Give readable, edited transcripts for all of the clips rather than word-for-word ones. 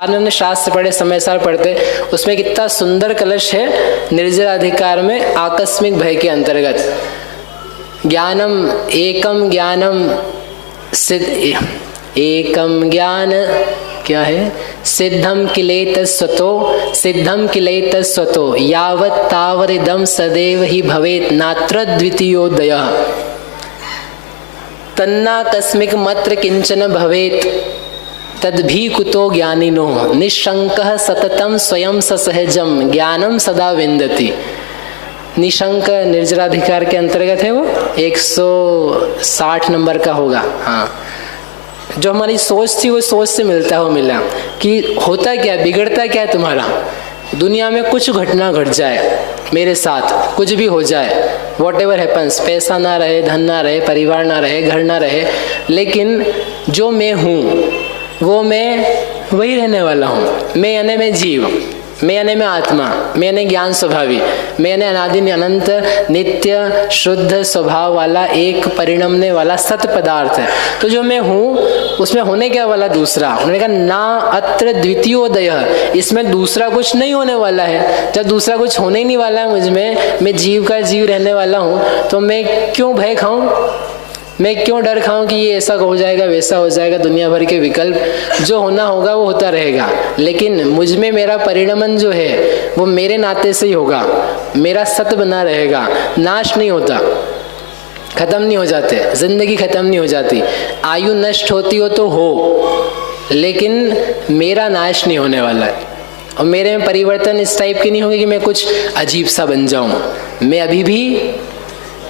बाद में हमने शास्त्र पढ़े, समय सार पढ़ते, उसमें कितना सुंदर कलश है निर्जराधिकार में आकस्मिक भय के अंतर्गत। ज्ञानम एकम ज्ञानम सिद्ध, एकम ज्ञान क्या है, सिद्धम किलेत स्वतो, सिद्धम किलेत स्वतो, यावत् तावरिदम सदैव ही भवेत नात्र द्वितीयोदयः, तन्नाकस्मिक मत्र किंचन भवेत तद्भी कुतो ज्ञानिनो, निशंकः सततम स्वयं ससहजम ज्ञानम सदा विन्दति। निशंक निर्जराधिकार के अंतर्गत है, वो 160 नंबर का होगा। हाँ, जो हमारी सोच थी वो सोच से मिलता हो मिला कि होता क्या, बिगड़ता क्या है तुम्हारा। दुनिया में कुछ घटना घट जाए मेरे साथ, कुछ भी हो जाए, वॉट एवर हैपन्स, पैसा ना रहे, धन ना रहे, परिवार ना रहे, घर ना रहे, लेकिन जो मैं हूँ वो मैं वही रहने वाला हूँ। मैं यानी मैं जीव, मैं यानी मैं आत्मा, मैं यानी ज्ञान स्वभावी, मैं यानी अनादि अनंत नित्य शुद्ध स्वभाव वाला एक परिणमने वाला सत पदार्थ है। तो जो मैं हूँ उसमें होने क्या वाला दूसरा, उन्होंने कहा ना अत्र द्वितीयोदय, इसमें दूसरा कुछ नहीं होने वाला है। जब दूसरा कुछ होने ही नहीं वाला है मुझ में, मैं जीव का जीव रहने वाला हूँ, तो मैं क्यों भय खाऊं, मैं क्यों डर खाऊं कि ये ऐसा हो जाएगा वैसा हो जाएगा। दुनिया भर के विकल्प, जो होना होगा वो होता रहेगा, लेकिन मुझ में मेरा परिणमन जो है वो मेरे नाते से ही होगा, मेरा सत बना रहेगा, नाश नहीं होता, खत्म नहीं हो जाते, जिंदगी खत्म नहीं हो जाती। आयु नष्ट होती हो तो हो, लेकिन मेरा नाश नहीं होने वाला है। और मेरे में परिवर्तन इस टाइप की नहीं होगी कि मैं कुछ अजीब सा बन जाऊं। मैं अभी भी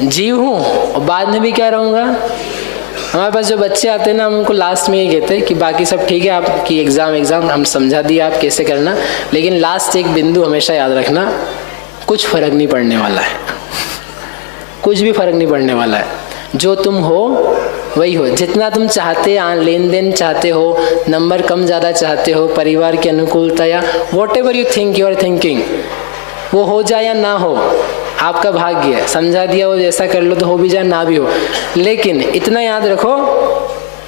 जीव हूँ और बाद में भी क्या रहूँगा। हमारे पास जो बच्चे आते हैं ना, हम उनको लास्ट में ये कहते हैं कि बाकी सब ठीक है, आपकी एग्ज़ाम हम समझा दिया आप कैसे करना, लेकिन लास्ट एक बिंदु हमेशा याद रखना, कुछ फर्क नहीं पड़ने वाला है, कुछ भी फर्क नहीं पड़ने वाला है। जो तुम हो वही हो। जितना तुम चाहते, लेन देन चाहते हो, नंबर कम ज़्यादा चाहते हो, परिवार की अनुकूलता या whatever you think, you are thinking, वो हो जाए या ना हो, आपका भाग्य है। समझा दिया वो जैसा कर लो तो हो भी जाए ना भी हो, लेकिन इतना याद रखो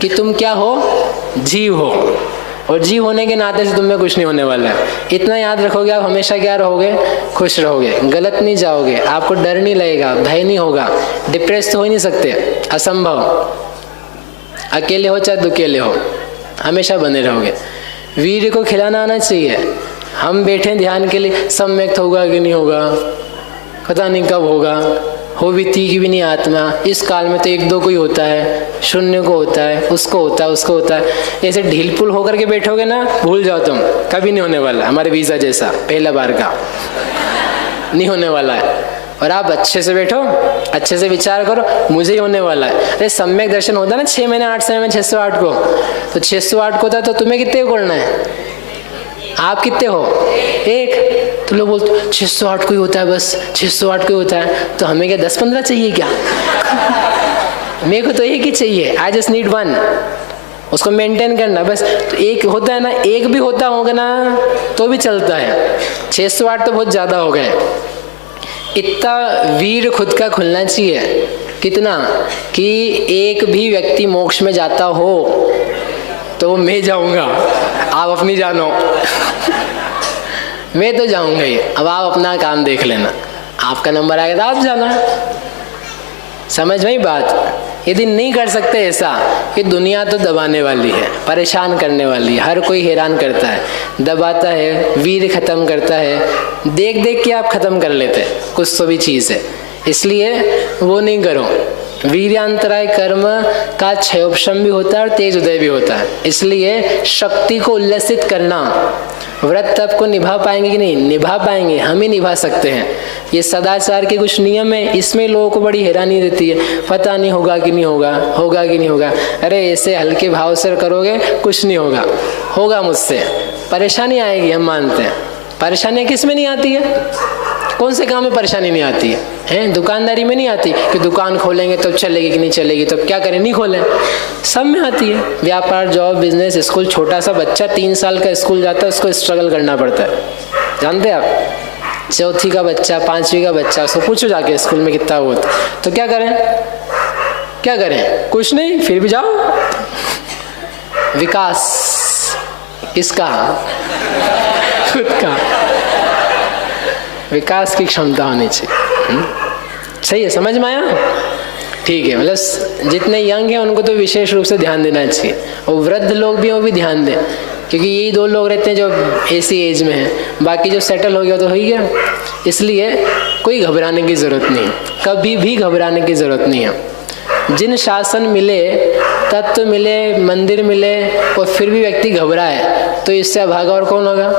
कि तुम क्या हो, जीव हो, और जीव होने के नाते से तुम्हें कुछ नहीं होने वाला है। इतना याद रखोगे आप हमेशा क्या रहोगे, खुश रहोगे, गलत नहीं जाओगे, आपको डर नहीं लगेगा, भय नहीं होगा, डिप्रेस तो हो ही नहीं सकते, असंभव। अकेले हो चाहे दुकेले हो, हमेशा बने रहोगे। वीर को खिलाना आना चाहिए। हम बैठे ध्यान के लिए, सम्यक होगा कि नहीं होगा, पता नहीं कब होगा, हो भी थी कि भी नहीं आत्मा, इस काल में तो एक दो को ही होता है, शून्य को होता है, उसको होता है, उसको होता है। ऐसे ढील पुल होकर के बैठोगे ना, भूल जाओ तुम, कभी नहीं होने वाला। हमारे वीज़ा जैसा पहला बार का नहीं होने वाला है। और आप अच्छे से बैठो, अच्छे से विचार करो, मुझे ही होने वाला है। अरे सम्यक दर्शन होता है ना 6 महीने 8 समय में 608 को, तो 608 को था तो तुम्हें कितने को करना है, आप कितने हो, एक। तो लोग बोलते 608 को ही होता है, बस 608 को ही होता है, तो हमें क्या 10-15 चाहिए क्या? मेरे को तो एक ही चाहिए, आई जस्ट नीड वन, उसको मेंटेन करना बस। तो एक होता है ना, एक भी होता होगा ना तो भी चलता है, 608 तो बहुत ज़्यादा हो गए। इतना वीर खुद का खुलना चाहिए, कितना कि एक भी व्यक्ति मोक्ष में जाता हो तो मैं जाऊंगा, आप अपनी जानो मैं तो जाऊंगा ही, अब आप अपना काम देख लेना, आपका नंबर आएगा तो आप जाना। समझ में बात। यदि नहीं कर सकते ऐसा, कि दुनिया तो दबाने वाली है, परेशान करने वाली है, हर कोई हैरान करता है, दबाता है, वीर खत्म करता है, देख देख के आप खत्म कर लेते कुछ तो भी चीज़ है, इसलिए वो नहीं करो। वीर्यांतराय कर्म का क्षयोपशम भी होता है और तेज उदय भी होता है, इसलिए शक्ति को उल्लसित करना। व्रत तप को निभा पाएंगे कि नहीं, निभा पाएंगे, हम ही निभा सकते हैं। ये सदाचार के कुछ नियम है, इसमें लोगों को बड़ी हैरानी रहती है, पता नहीं होगा कि नहीं होगा, होगा कि नहीं होगा। अरे ऐसे हल्के भाव से करोगे कुछ नहीं होगा, होगा मुझसे, परेशानी आएगी, हम मानते हैं। परेशानियाँ किस में नहीं आती है, कौन से काम में परेशानी नहीं आती है? दुकानदारी में नहीं आती कि दुकान खोलेंगे तब चलेगी कि नहीं चलेगी, तब क्या करें, नहीं खोलें, सब में आती है। व्यापार, जॉब, बिजनेस, स्कूल, छोटा सा बच्चा 3 साल का स्कूल जाता है, उसको स्ट्रगल करना पड़ता है, जानते हैं आप। 4वीं का बच्चा, 5वीं का बच्चा, उसको पूछो जाके स्कूल में कितना होता, तो क्या करें, क्या करें, कुछ नहीं, फिर भी जाओ। विकास इसका खुद का विकास की क्षमता होनी चाहिए। सही है, समझ में आया? ठीक है, मतलब जितने यंग हैं उनको तो विशेष रूप से ध्यान देना चाहिए, और वृद्ध लोग भी हैं वो भी ध्यान दें, क्योंकि यही 2 लोग रहते हैं जो ऐसी एज में हैं, बाकी जो सेटल हो गया तो हो ही गया। इसलिए कोई घबराने की ज़रूरत नहीं, कभी भी घबराने की ज़रूरत नहीं है। जिन शासन मिले, तत्व मिले, मंदिर मिले और फिर भी व्यक्ति घबराए तो इससे अभागा और कौन होगा?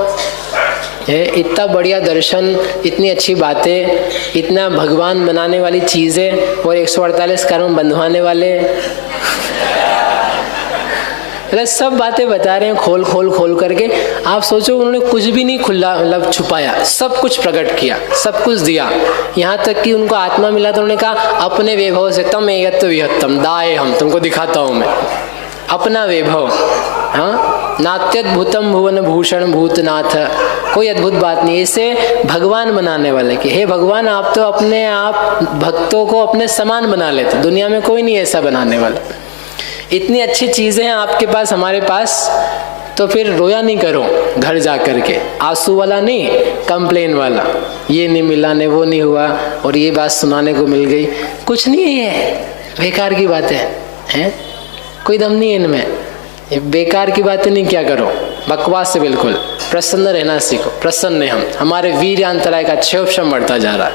इतना बढ़िया दर्शन, इतनी अच्छी बातें, इतना भगवान बनाने वाली चीज़ें और 148 कर्म बंधवाने वाले, मतलब सब बातें बता रहे हैं खोल खोल खोल करके। आप सोचो उन्होंने कुछ भी नहीं खुला मतलब छुपाया, सब कुछ प्रकट किया, सब कुछ दिया। यहाँ तक कि उनको आत्मा मिला तो उन्होंने कहा अपने वैभव से तम एयत्व विहत्तम दाए, हम तुमको दिखाता हूँ मैं अपना वैभव। हाँ, नात्यद्भुतम भुवन भूषण भूतनाथ, कोई अद्भुत बात नहीं। इसे भगवान बनाने वाले कि हे भगवान आप तो अपने आप भक्तों को अपने समान बना लेते, दुनिया में कोई नहीं ऐसा बनाने वाला। इतनी अच्छी चीज़ें हैं आपके पास, हमारे पास, तो फिर रोया नहीं करो घर जा कर के, आंसू वाला नहीं, कंप्लेन वाला, ये नहीं मिला ने वो नहीं हुआ और ये बात सुनाने को मिल गई। कुछ नहीं है, ये बेकार की बातें हैं, कोई दम नहीं है इनमें, ये बेकार की बातें नहीं क्या करो, बकवास से बिल्कुल प्रसन्न रहना सीखो। प्रसन्न हम, हमारे वीर अंतराय का क्षोभशम बढ़ता जा रहा है,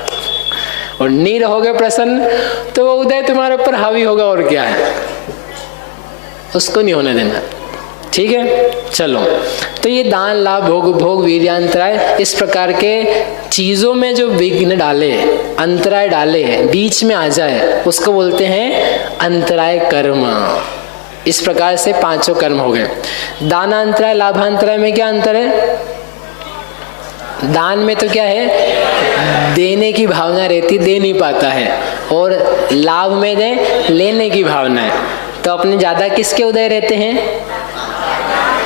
और नहीं रहोगे प्रसन्न तो वो उदय तुम्हारे ऊपर हावी होगा, और क्या है, उसको नहीं होने देना। ठीक है, चलो। तो ये दान लाभ भोग भोग वीर्यांतराय, इस प्रकार के चीजों में जो विघ्न डाले, अंतराय डाले, बीच में आ जाए, उसको बोलते हैं अंतराय कर्म। इस प्रकार से 5 कर्म हो गए। दानांतराय लाभांतराय में क्या अंतर है? दान में तो क्या है, देने की भावना रहती, दे नहीं पाता है, और लाभ में दे लेने की भावना है। तो अपने ज्यादा किसके उदय रहते हैं?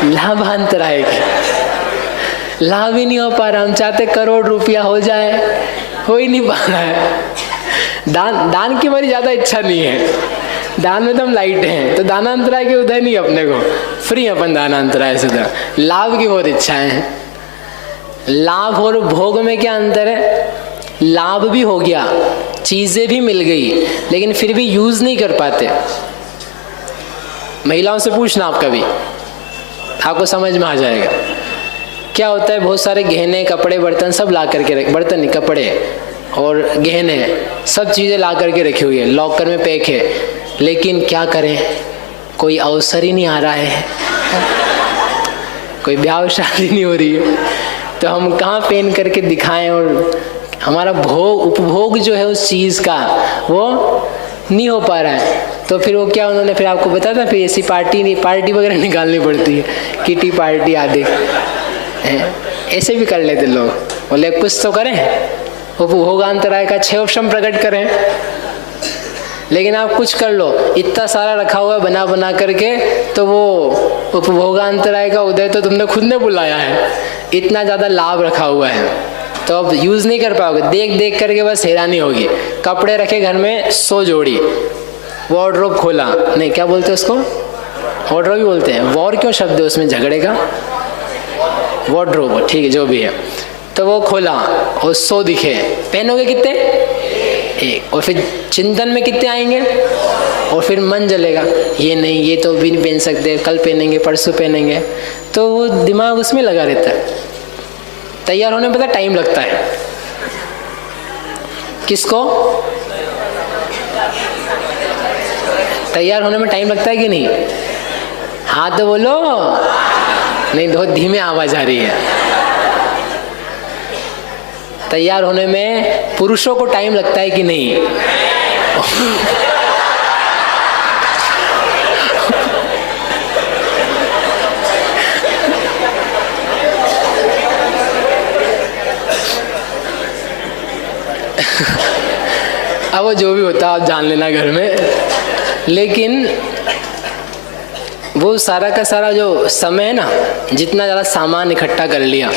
लाभांतराय के। लाभ ही नहीं हो पा रहा, हम चाहते करोड़ रुपया हो जाए, हो ही नहीं पा रहा है। दान की हमारी ज्यादा इच्छा नहीं है, दान में तो हम लाइट हैं, तो दानांतराय के उदय नहीं अपने को, फ्री अपन दानांतराय से। लाभ की बहुत इच्छाएं हैं। लाभ और भोग में क्या अंतर है? लाभ भी हो गया, चीजें भी मिल गई, लेकिन फिर भी यूज नहीं कर पाते। महिलाओं से पूछना आप कभी, आपको समझ में आ जाएगा क्या होता है। बहुत सारे गहने, कपड़े, बर्तन सब ला करके रख, बर्तन नहीं, कपड़े और गहने, सब चीजें ला करके रखी हुई है, लॉकर में पैक है, लेकिन क्या करें, कोई अवसर ही नहीं आ रहा है, कोई ब्याह शादी नहीं हो रही है, तो हम कहाँ पहन करके दिखाएं, और हमारा भोग उपभोग जो है उस चीज का वो नहीं हो पा रहा है। तो फिर वो क्या, उन्होंने फिर आपको बताया था, फिर ऐसी पार्टी वगैरह निकालनी पड़ती है, किटी पार्टी आदि, ऐसे भी कर लेते लोग। बोले कुछ तो करें, उपभोगांतराय का क्षोभशम प्रकट करें। लेकिन आप कुछ कर लो, इतना सारा रखा हुआ है बना बना करके, तो वो उपभोगांतराय का उदय तो तुमने खुद ने बुलाया है, इतना ज्यादा लाभ रखा हुआ है, तो अब यूज नहीं कर पाओगे। देख देख करके बस हैरानी होगी। कपड़े रखे घर में 100 जोड़ी, वार्डरोब खोला, नहीं क्या बोलते हैं उसको, वार्डरोब ही बोलते हैं, वॉर क्यों शब्द है उसमें झगड़े का, वार्डरोब, ठीक है जो भी है। तो वो खोला और 100 दिखे, पहनोगे कितने? एक। और फिर चिंतन में कितने आएंगे, और फिर मन जलेगा, ये नहीं, ये तो भी नहीं पहन सकते, कल पहनेंगे, परसों पहनेंगे, तो वो दिमाग उसमें लगा रहता है। तैयार होने में पता टाइम लगता है किसको? तैयार होने में टाइम लगता है कि नहीं? हाँ तो बोलो, नहीं बहुत धीमे आवाज आ रही है। तैयार होने में पुरुषों को टाइम लगता है कि नहीं? अब वो जो भी होता है आप जान लेना घर में, लेकिन वो सारा का सारा जो समय है ना, जितना ज़्यादा सामान इकट्ठा कर लिया,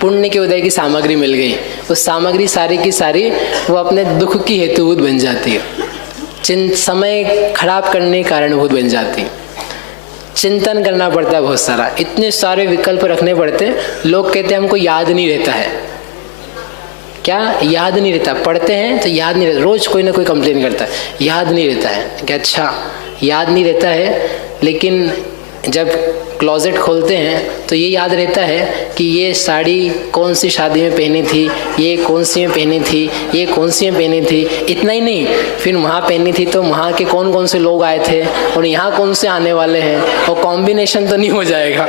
पुण्य के उदय की सामग्री मिल गई, उस सामग्री सारी की सारी वो अपने दुख की हेतुभूत बन जाती है, समय खराब करने के कारणभूत बन जाती है। चिंतन करना पड़ता है बहुत सारा, इतने सारे विकल्प रखने पड़ते हैं। लोग कहते हैं हमको याद नहीं रहता है। क्या याद नहीं रहता? पढ़ते हैं तो याद नहीं रहता। रोज कोई ना कोई कंप्लेन करता है याद नहीं रहता है। क्या अच्छा याद नहीं रहता है, लेकिन जब क्लोजेट खोलते हैं तो ये याद रहता है कि ये साड़ी कौन सी शादी में पहनी थी, ये कौन सी में पहनी थी, ये कौन सी में पहनी थी। इतना ही नहीं, फिर वहाँ पहनी थी तो वहाँ के कौन कौन से लोग आए थे और यहाँ कौन से आने वाले हैं, और कॉम्बिनेशन तो नहीं हो जाएगा,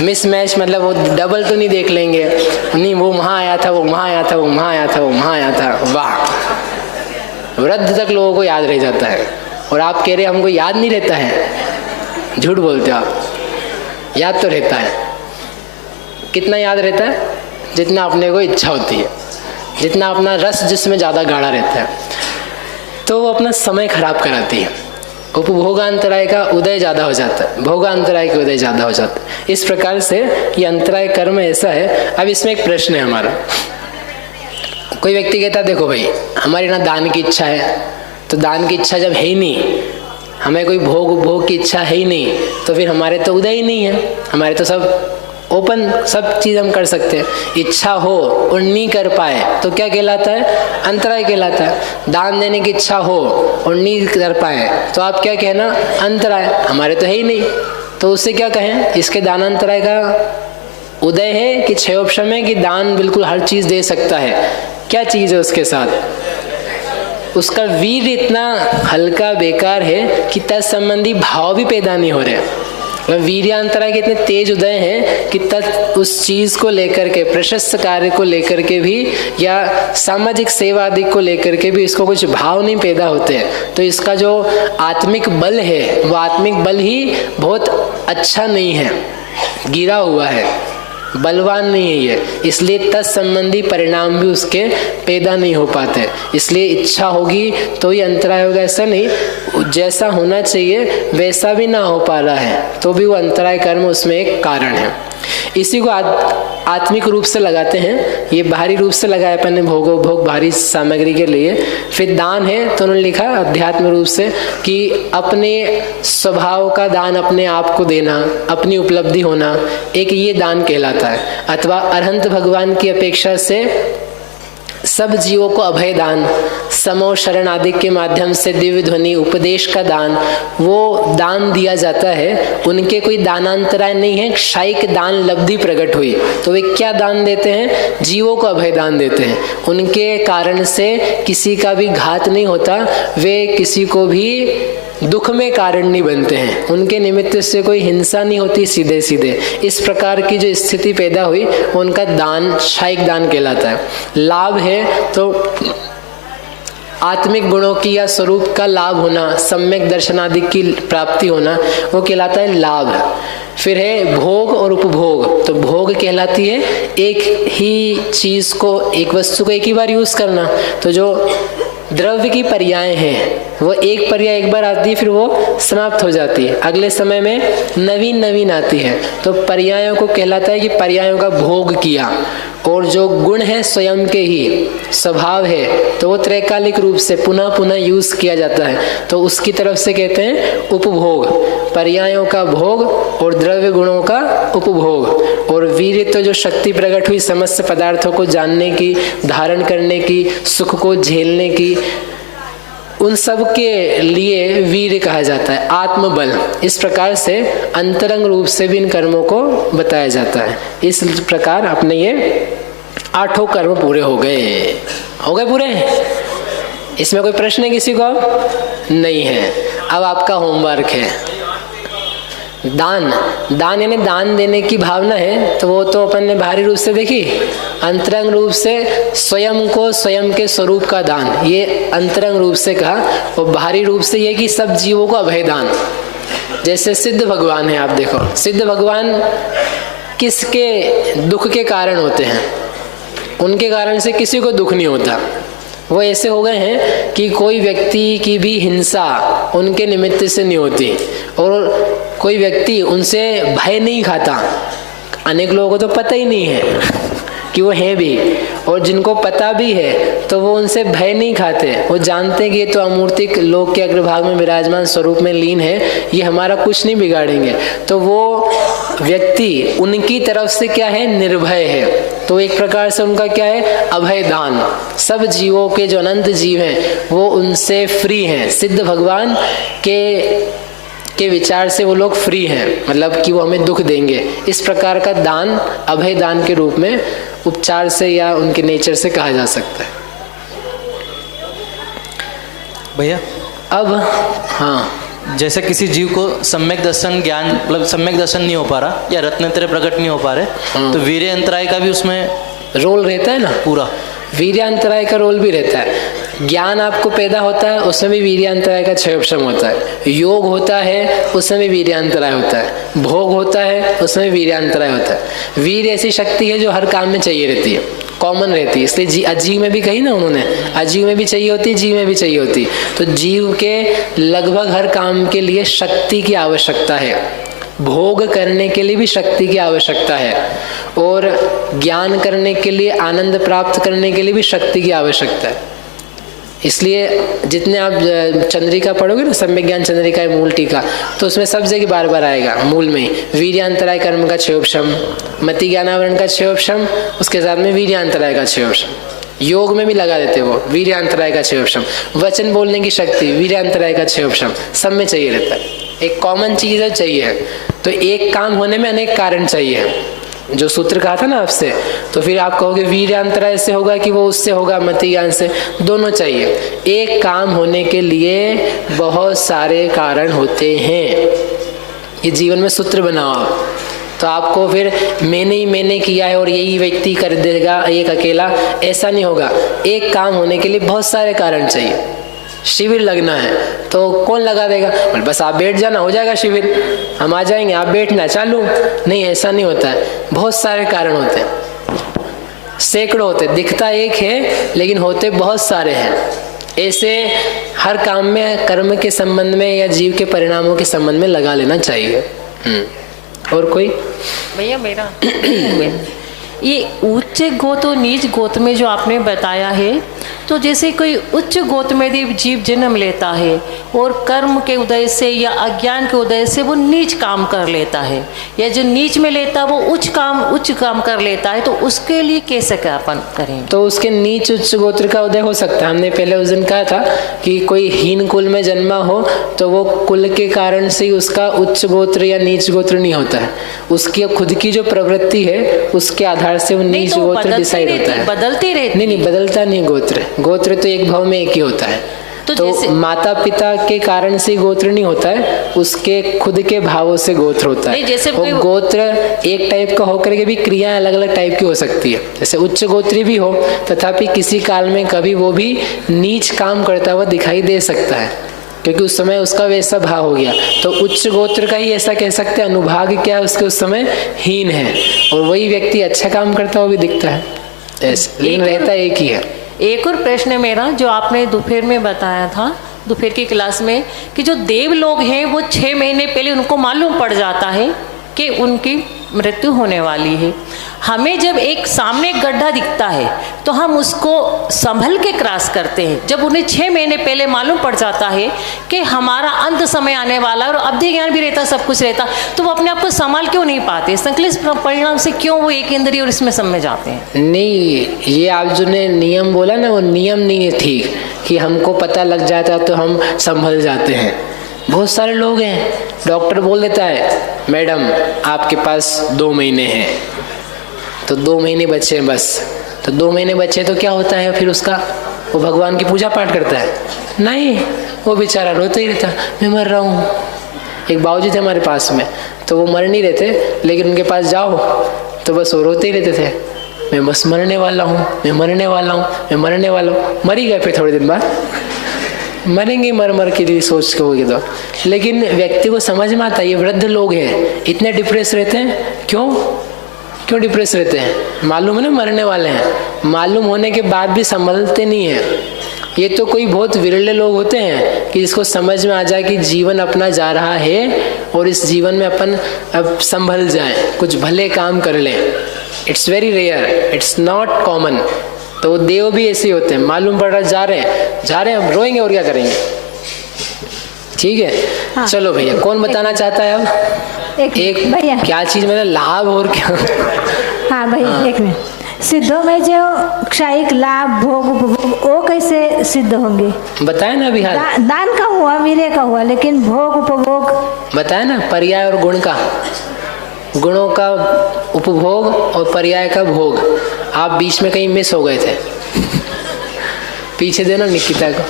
मिसमैच, मतलब वो डबल तो नहीं देख लेंगे, नहीं वो वहाँ आया था, वो वहाँ आया था, वो वहाँ आया था, वो वहाँ आया था। वाह, वृद्ध तक लोगों को याद रह जाता है। और आप कह रहे हमको याद नहीं रहता है, झूठ बोलते हो आप। याद तो रहता है। कितना याद रहता है? जितना अपने को इच्छा होती है, जितना अपना रस जिसमें ज़्यादा गाढ़ा रहता है, तो वो अपना समय खराब कराती है। उपभोगांतराय का उदय ज़्यादा हो जाता है, भोगांतराय का उदय ज़्यादा हो जाता है। इस प्रकार से ये अंतराय कर्म ऐसा है। अब इसमें एक प्रश्न है हमारा। कोई व्यक्ति कहता है देखो भाई हमारी ना दान की इच्छा है, तो दान की इच्छा जब है ही नहीं, हमें कोई भोग की इच्छा है ही नहीं, तो फिर हमारे तो उदय ही नहीं है। हमारे तो सब ओपन, सब चीज़ हम कर सकते हैं। इच्छा हो और नहीं कर पाए तो क्या कहलाता है? अंतराय कहलाता है। दान देने की इच्छा हो और नहीं कर पाए तो आप क्या कहना? अंतराय। हमारे तो है ही नहीं, तो उससे क्या कहें? इसके दानांतराय का उदय है कि क्षयोपशम है कि दान बिल्कुल हर चीज़ दे सकता है? क्या चीज़ है उसके साथ? उसका वीर इतना हल्का बेकार है कि तत्संबंधी भाव भी पैदा नहीं हो रहे। वीर्यांतराय के इतने तेज उदय हैं कि उस चीज को लेकर के, प्रशस्त कार्य को लेकर के भी या सामाजिक सेवा आदि को लेकर के भी इसको कुछ भाव नहीं पैदा होते हैं। तो इसका जो आत्मिक बल है वो आत्मिक बल ही बहुत अच्छा नहीं है, गिरा हुआ है, बलवान नहीं है ये, इसलिए तत्संबंधी परिणाम भी उसके पैदा नहीं हो पाते। इसलिए इच्छा होगी तो ही अंतराय होगा ऐसा नहीं, जैसा होना चाहिए वैसा भी ना हो पा रहा है तो भी वो अंतराय कर्म उसमें एक कारण है। इसी को आत्मिक रूप से लगाते हैं, ये बाहरी रूप से लगाया अपन ने भोग बाहरी सामग्री के लिए। फिर दान है तो उन्होंने लिखा अध्यात्म रूप से कि अपने स्वभाव का दान, अपने आप को देना, अपनी उपलब्धि होना, एक ये दान कहलाता है। अथवा अरहंत भगवान की अपेक्षा से सब जीवों को अभय दान, समो शरण आदि के माध्यम से दिव्य ध्वनि उपदेश का दान, वो दान दिया जाता है। उनके कोई दानांतराय नहीं है, क्षायिक दान लब्धि प्रकट हुई तो वे क्या दान देते हैं? जीवों को अभय दान देते हैं। उनके कारण से किसी का भी घात नहीं होता, वे किसी को भी दुख में कारण नहीं बनते हैं, उनके निमित्त से कोई हिंसा नहीं होती सीधे सीधे। इस प्रकार की जो स्थिति पैदा हुई उनका दान क्षायिक दान कहलाता है। लाभ है तो आत्मिक गुणों की या स्वरूप का लाभ होना, सम्यक दर्शन आदि की प्राप्ति होना, वो कहलाता है लाभ। फिर है भोग और उपभोग। तो भोग कहलाती है एक ही चीज को, एक वस्तु को एक ही बार यूज करना। तो जो द्रव्य की पर्याय हैं वो एक पर्याय एक बार आती है फिर वो समाप्त हो जाती है, अगले समय में नवीन आती है। तो पर्यायों को कहलाता है कि पर्यायों का भोग किया। और जो गुण है स्वयं के ही स्वभाव है तो वो त्रैकालिक रूप से पुनः यूज किया जाता है, तो उसकी तरफ से कहते हैं उपभोग। पर्यायों का भोग और द्रव्य गुणों का उपभोग। और वीर्य तो जो शक्ति प्रकट हुई समस्त पदार्थों को जानने की, धारण करने की, सुख को झेलने की, उन सब के लिए वीर्य कहा जाता है, आत्मबल। इस प्रकार से अंतरंग रूप से भी इन कर्मों को बताया जाता है। इस प्रकार अपने ये 8 कर्म पूरे हो गए पूरे। इसमें कोई प्रश्न है किसी को? नहीं है। अब आपका होमवर्क है दान यानी दान देने की भावना है, तो वो तो अपन ने बाहरी रूप से देखी। अंतरंग रूप से स्वयं को, स्वयं के स्वरूप का दान, ये अंतरंग रूप से कहा। और बाहरी रूप से ये कि सब जीवों को अभय दान। जैसे सिद्ध भगवान है, आप देखो सिद्ध भगवान किसके दुख के कारण होते हैं? उनके कारण से किसी को दुख नहीं होता। वो ऐसे हो गए हैं कि कोई व्यक्ति की भी हिंसा उनके निमित्त से नहीं होती, और कोई व्यक्ति उनसे भय नहीं खाता। अनेक लोगों को तो पता ही नहीं है कि वो हैं भी, और जिनको पता भी है तो वो उनसे भय नहीं खाते। वो जानते हैं कि ये तो अमूर्तिक लोक के अग्रभाग में विराजमान स्वरूप में लीन है, ये हमारा कुछ नहीं बिगाड़ेंगे। तो वो व्यक्ति उनकी तरफ से क्या है, निर्भय है। तो एक प्रकार से उनका क्या है, अभय दान। सब जीवों के जो अनंत जीव हैं वो उनसे फ्री हैं। सिद्ध भगवान के विचार से वो लोग फ्री हैं, मतलब कि वो हमें दुख देंगे। इस प्रकार का दान अभय दान के रूप में उपचार से या उनके नेचर से कहा जा सकता है। भैया अब हाँ, जैसे किसी जीव को सम्यक दर्शन ज्ञान, मतलब सम्यक दर्शन नहीं हो पा रहा या रत्नत्रय प्रकट नहीं हो पा रहे, तो वीर्य अंतराय का भी उसमें रोल रहता है ना। पूरा वीर्यांतराय का रोल भी रहता है। ज्ञान आपको पैदा होता है, उसमें भी वीर्यांतराय का क्षयोपशम होता है। योग होता है, उसमें भी वीर्यांतराय होता है। भोग होता है, उसमें भी वीर्यांतराय होता है। वीर ऐसी शक्ति है जो हर काम में चाहिए रहती है, कॉमन रहती है। इसलिए अजीव में भी कही ना उन्होंने, अजीव में भी चाहिए होती है, जीव में भी चाहिए होती है। तो जीव के लगभग हर काम के लिए शक्ति की आवश्यकता है। भोग करने के लिए भी शक्ति की आवश्यकता है, और ज्ञान करने के लिए, आनंद प्राप्त करने के लिए भी शक्ति की आवश्यकता है। इसलिए जितने आप चंद्रिका पढ़ोगे ना, सम्यक ज्ञान चंद्रिका है मूल टीका, तो उसमें सब जगह बार बार आएगा मूल में ही वीर्यांतराय कर्म का क्षयोपशम, मति ज्ञानावरण का क्षयोपशम, उसके साथ में वीर्यांतराय का क्षयोपशम। योग में भी लगा देते वो वीर्यांतराय का क्षयोपशम। वचन बोलने की शक्ति, वीर्यांतराय का क्षयोपशम, सब में चाहिए रहता है। एक कॉमन चीज है, चाहिए। तो एक काम होने में अनेक कारण चाहिए, जो सूत्र कहा था ना आपसे। तो फिर आप कहोगे वीर्यांतराय से होगा कि वो उससे होगा, मति ज्ञान से, दोनों चाहिए। एक काम होने के लिए बहुत सारे कारण होते हैं। ये जीवन में सूत्र बनाओ आप, तो आपको फिर मैंने किया है और यही व्यक्ति कर देगा एक अकेला, ऐसा नहीं होगा। एक काम होने के लिए बहुत सारे कारण चाहिए। शिविर लगना है तो कौन लगा देगा, बस आप बैठ जाना, हो जाएगा शिविर, हम आ जाएंगे, आप बैठना, चालू। नहीं, ऐसा नहीं होता है। बहुत सारे कारण होते हैं, सैकड़ों होते। दिखता एक है लेकिन होते बहुत सारे हैं। ऐसे हर काम में कर्म के संबंध में या जीव के परिणामों के संबंध में लगा लेना चाहिए। और कोई भैया मेरा ये उच्च गोत और नीच गोत में जो आपने बताया है, तो जैसे कोई उच्च गोत में जीव जन्म लेता है और कर्म के उदय से या अज्ञान के उदय से वो नीच काम कर लेता है, या जो नीच में लेता है वो उच्च काम कर लेता है, तो उसके लिए कैसे क्या अपन करें? तो उसके नीच उच्च गोत्र का उदय हो सकता है। हमने पहले उस दिन कहा था कि कोई हीन कुल में जन्मा हो तो वो कुल के कारण से उसका उच्च गोत्र या नीच गोत्र नहीं होता है। उसकी खुद की जो प्रवृत्ति है उसके आधार से वो नीच गोत्र डिसाइड होता है। बदलती रहती नहीं, बदलता नहीं। गोत्र तो एक भाव में एक ही होता है। तो माता पिता के कारण से गोत्र नहीं होता है, उसके खुद के भावों से गोत्र होता है। जैसे वो गोत्र एक टाइप का होकर के भी क्रियाएं अलग अलग टाइप की हो सकती है। जैसे उच्च गोत्री भी हो, तथापि किसी काल में कभी वो भी नीच काम करता हुआ दिखाई दे सकता है, क्योंकि उस समय उसका वैसा भाव हो गया। तो उच्च गोत्र का ही ऐसा कह सकते हैं, अनुभाग क्या है उसके उस समय हीन है, और वही व्यक्ति अच्छा काम करता हुआ भी दिखता है ऐसे, लेकिन रहता एक ही है। एक और प्रश्न है मेरा, जो आपने दोपहर में बताया था, दोपहर की क्लास में, कि जो देव लोग हैं वो 6 महीने पहले उनको मालूम पड़ जाता है कि उनकी मृत्यु होने वाली है। हमें जब एक सामने गड्ढा दिखता है तो हम उसको संभल के क्रॉस करते हैं। जब उन्हें 6 महीने पहले मालूम पड़ जाता है कि हमारा अंत समय आने वाला है और अवधि ज्ञान भी रहता, सब कुछ रहता, तो वो अपने आप को संभाल क्यों नहीं पाते? संकलित परिणाम से क्यों वो एक इंद्रिय और इसमें सब में जाते हैं? नहीं, ये आप जो ने नियम बोला ना, वो नियम नहीं है ठीक कि हमको पता लग जाता तो हम संभल जाते हैं। बहुत सारे लोग हैं, डॉक्टर बोल देता है मैडम आपके पास 2 महीने हैं, तो 2 महीने बचे हैं बस। तो 2 महीने बचे तो क्या होता है फिर उसका? वो भगवान की पूजा पाठ करता है? नहीं, वो बेचारा रोते ही रहता, मैं मर रहा हूँ। एक बाबूजी थे हमारे पास में, तो वो मर नहीं रहते, लेकिन उनके पास जाओ तो बस वो रोते ही रहते थे, मैं बस मरने वाला हूँ, मैं मरने वाला हूँ, मैं मरने वाला हूँ। मर ही गए फिर थोड़े दिन बाद, मरेंगे मर के लिए सोच के होगी तो। लेकिन व्यक्ति को समझ में आता है ये वृद्ध लोग हैं, इतने डिप्रेस रहते हैं, क्यों डिप्रेस रहते हैं? मालूम है ना मरने वाले हैं, मालूम होने के बाद भी संभलते नहीं हैं। ये तो कोई बहुत विरले लोग होते हैं कि जिसको समझ में आ जाए कि जीवन अपना जा रहा है और इस जीवन में अपन अब संभल जाए, कुछ भले काम कर लें। It's very rare, it's not common. तो वो देव भी ऐसे ही होते हैं, मालूम पड़ रहा है जा रहे हैं हम रोएंगे और क्या करेंगे। ठीक है हाँ। चलो भैया, कौन बताना चाहता है अब? एक भैया, क्या चीज में लाभ और क्या? हाँ भैया एक मिनट, सिद्धों में जो क्षयिक लाभ भोग उपभोग वो कैसे सिद्ध होंगे? बताया ना बिहार, दान का हुआ, वीर्य का हुआ, लेकिन भोग उपभोग बताया ना, पर्याय और गुण का, गुणों का उपभोग और पर्याय का भोग। आप बीच में कहीं मिस हो गए थे, पीछे देना निकिता को।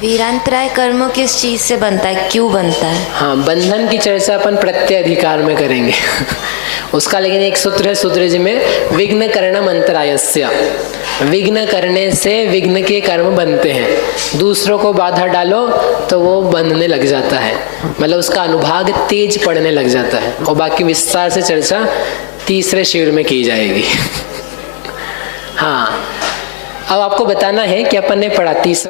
वीरांतराय कर्म किस चीज से बनता है, क्यों बनता है? हाँ, बंधन की चर्चा अपन प्रत्यय अधिकार में करेंगे उसका, लेकिन एक सूत्र है सूत्र जी में, विघ्न करणम अंतरायस्य, विघ्न करने से विघ्न के कर्म बनते हैं। दूसरों को बाधा डालो तो वो बंधने लग जाता है, मतलब उसका अनुभाग तेज पड़ने लग जाता है। और बाकी विस्तार से चर्चा तीसरे शिविर में की जाएगी। हाँ, अब आपको बताना है कि अपन ने पढ़ा तीसरा